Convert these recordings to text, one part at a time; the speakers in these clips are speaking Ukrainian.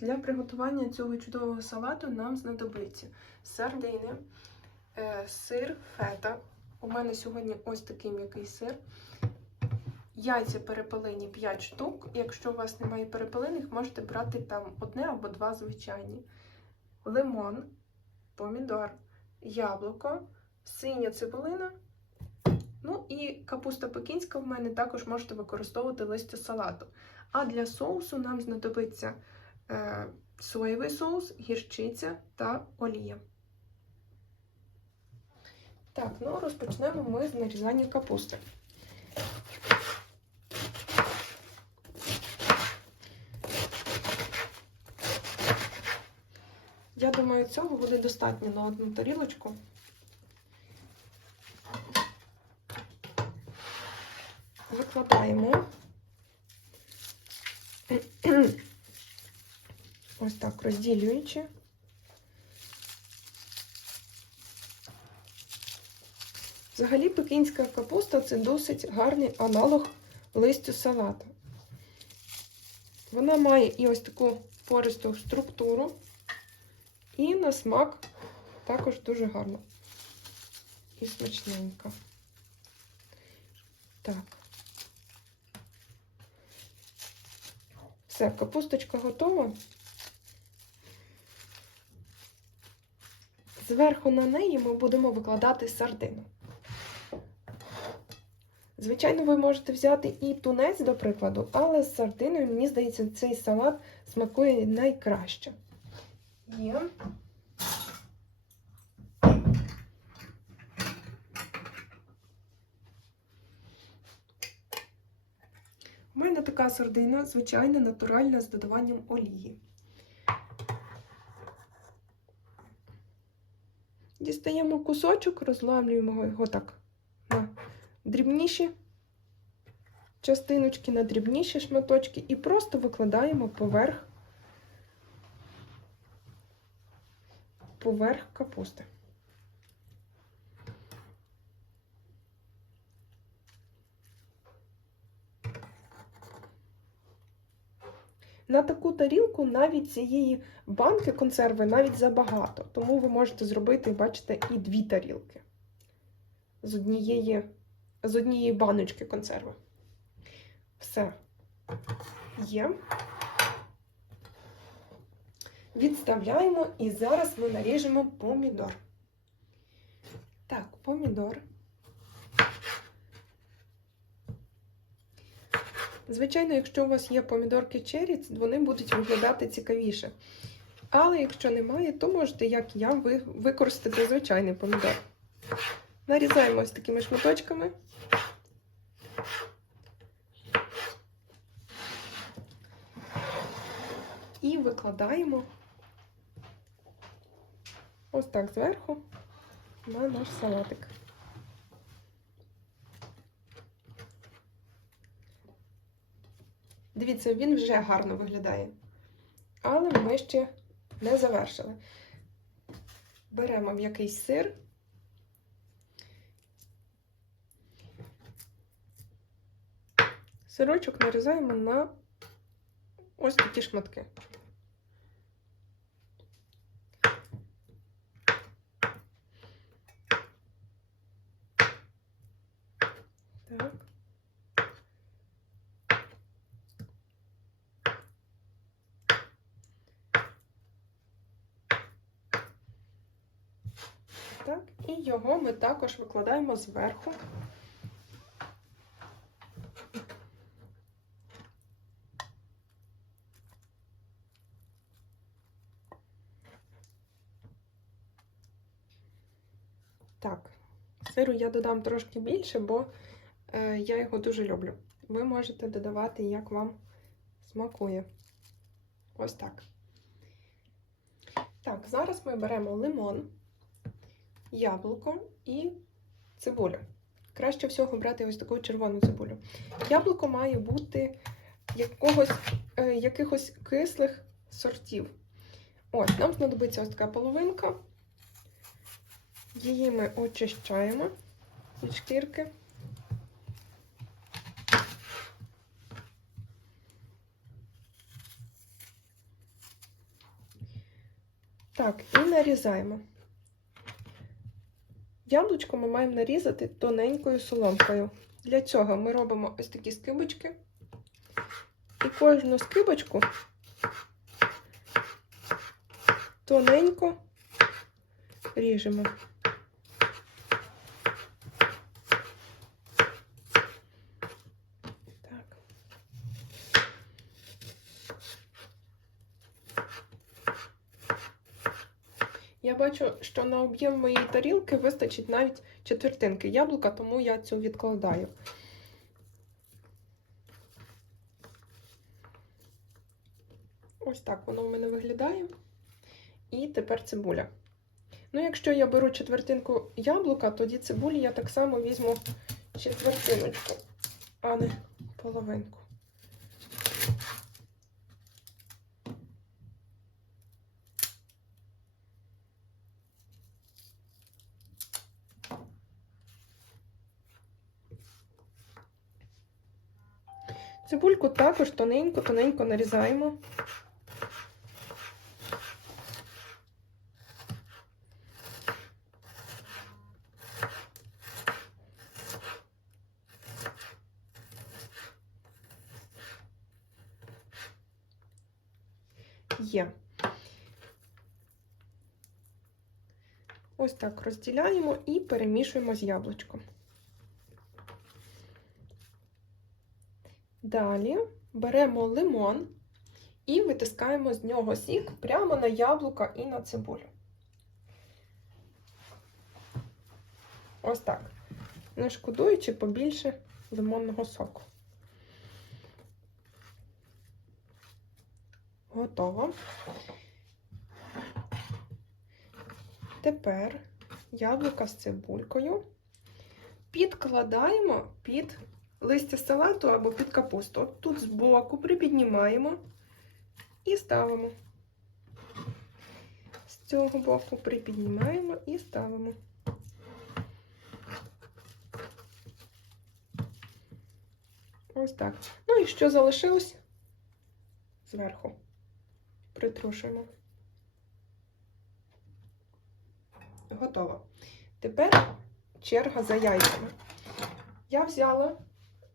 Для приготування цього чудового салату нам знадобиться сардини, е, сир, фета. У мене сьогодні ось такий м'який сир. Яйця перепелені 5 штук. Якщо у вас немає перепелених, можете брати там одне або два звичайні. Лимон, помідор, яблуко, синя цибулина. Ну і капуста пекінська в мене також можете використовувати листя салату. А для соусу нам знадобиться соєвий соус, гірчиця та олія. Так, ну розпочнемо ми з нарізання капусти. Я думаю, цього буде достатньо на одну тарілочку. Викладаємо ось так розділюючи. Взагалі пекінська капуста це досить гарний аналог листю салату. Вона має і ось таку пористу структуру, і на смак також дуже гарно і смачненько. Так. Все, капусточка готова. Зверху на неї ми будемо викладати сардину. Звичайно, ви можете взяти і тунець, до прикладу, але з сардиною, мені здається, цей салат смакує найкраще. Є. У мене така сардина, звичайна, натуральна, з додаванням олії. Дістаємо кусочок, розламлюємо його так на дрібніші частиночки, на дрібніші шматочки і просто викладаємо поверх, поверх капусти. На таку тарілку навіть цієї банки консерви навіть забагато, тому ви можете зробити, бачите, і дві тарілки з однієї, з однієї баночки консерви. Все є. Відставляємо і зараз ми наріжемо помідор. Так, помідор. Звичайно, якщо у вас є помідорки черрі, вони будуть виглядати цікавіше. Але якщо немає, то можете, як я, використати звичайний помідор. Нарізаємо ось такими шматочками. І викладаємо ось так зверху на наш салатик. Дивіться, він вже гарно виглядає. Але ми ще не завершили. Беремо м'який сир. Сирочок нарізаємо на ось такі шматки. Так. Так, і його ми також викладаємо зверху. Так, сиру я додам трошки більше, бо е, я його дуже люблю. Ви можете додавати, як вам смакує. Ось так. Так, зараз ми беремо лимон, яблуко і цибулю. Краще всього брати ось таку червону цибулю. Яблуко має бути якогось, е, якихось кислих сортів. Ось, нам знадобиться ось така половинка. Її ми очищаємо від шкірки. Так, і нарізаємо. Яблучко ми маємо нарізати тоненькою соломкою. Для цього ми робимо ось такі скибочки. І кожну скибочку тоненько ріжемо. Так. Я бачу, що на об'єм моєї тарілки вистачить навіть четвертинки яблука, тому я цю відкладаю. Ось так воно в мене виглядає. І тепер цибуля. Ну, якщо я беру четвертинку яблука, тоді цибулі я так само візьму четвертиночку, а не половинку. Цибульку також тоненько-тоненько нарізаємо. Є. Ось так розділяємо і перемішуємо з яблучком. Далі беремо лимон і витискаємо з нього сік прямо на яблука і на цибулю. Ось так. Не шкодуючи побільше лимонного соку. Готово. Тепер яблука з цибулькою підкладаємо під листя салату або під капусту. От тут збоку припіднімаємо і ставимо. З цього боку припіднімаємо і ставимо. Ось так. Ну і що залишилось? Зверху притрушуємо. Готово. Тепер черга за яйцями. Я взяла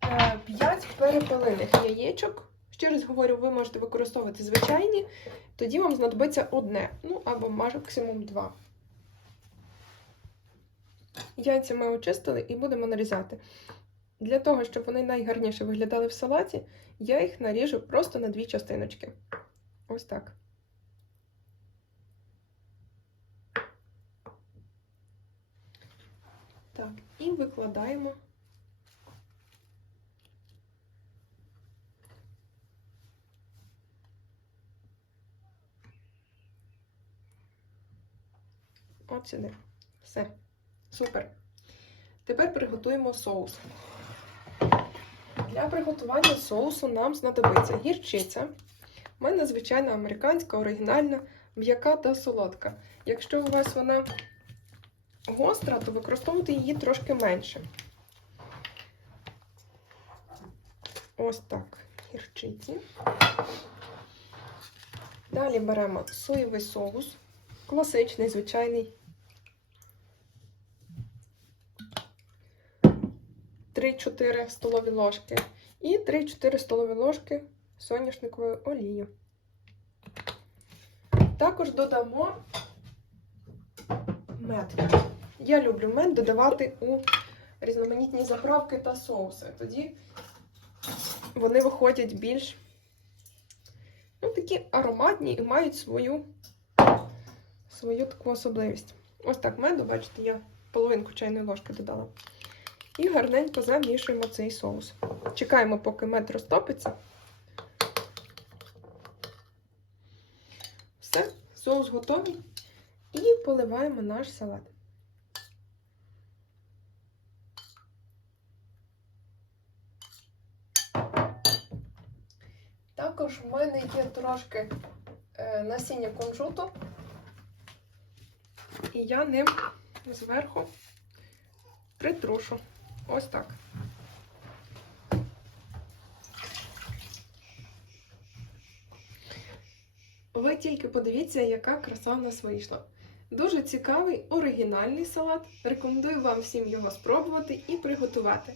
5 перепелиних яєчок. Ще раз говорю, ви можете використовувати звичайні, тоді вам знадобиться одне, ну або максимум два. Яйця ми очистили і будемо нарізати. Для того, щоб вони найгарніше виглядали в салаті, я їх наріжу просто на дві частиночки. Ось так. Так, і викладаємо. От сюди. Все. Супер. Тепер приготуємо соус. Для приготування соусу нам знадобиться гірчиця. У мене звичайна американська, оригінальна, м'яка та солодка. Якщо у вас вона гостра, то використовуйте її трошки менше. Ось так, гірчиці. Далі беремо соєвий соус, класичний, звичайний. 3-4 столові ложки і 3-4 столові ложки соняшникової олії. Також додамо мед. Я люблю мед додавати у різноманітні заправки та соуси. Тоді вони виходять більш ну, такі ароматні і мають свою, свою таку особливість. Ось так меду, бачите, я половинку чайної ложки додала. І гарненько замішуємо цей соус. Чекаємо, поки мед розтопиться. Все, соус готовий. І поливаємо наш салат. Також в мене є трошки е, насіння кунжуту, і я ним зверху притрушу. Ось так. Ви тільки подивіться, яка краса в нас вийшла. Дуже цікавий оригінальний салат. Рекомендую вам всім його спробувати і приготувати.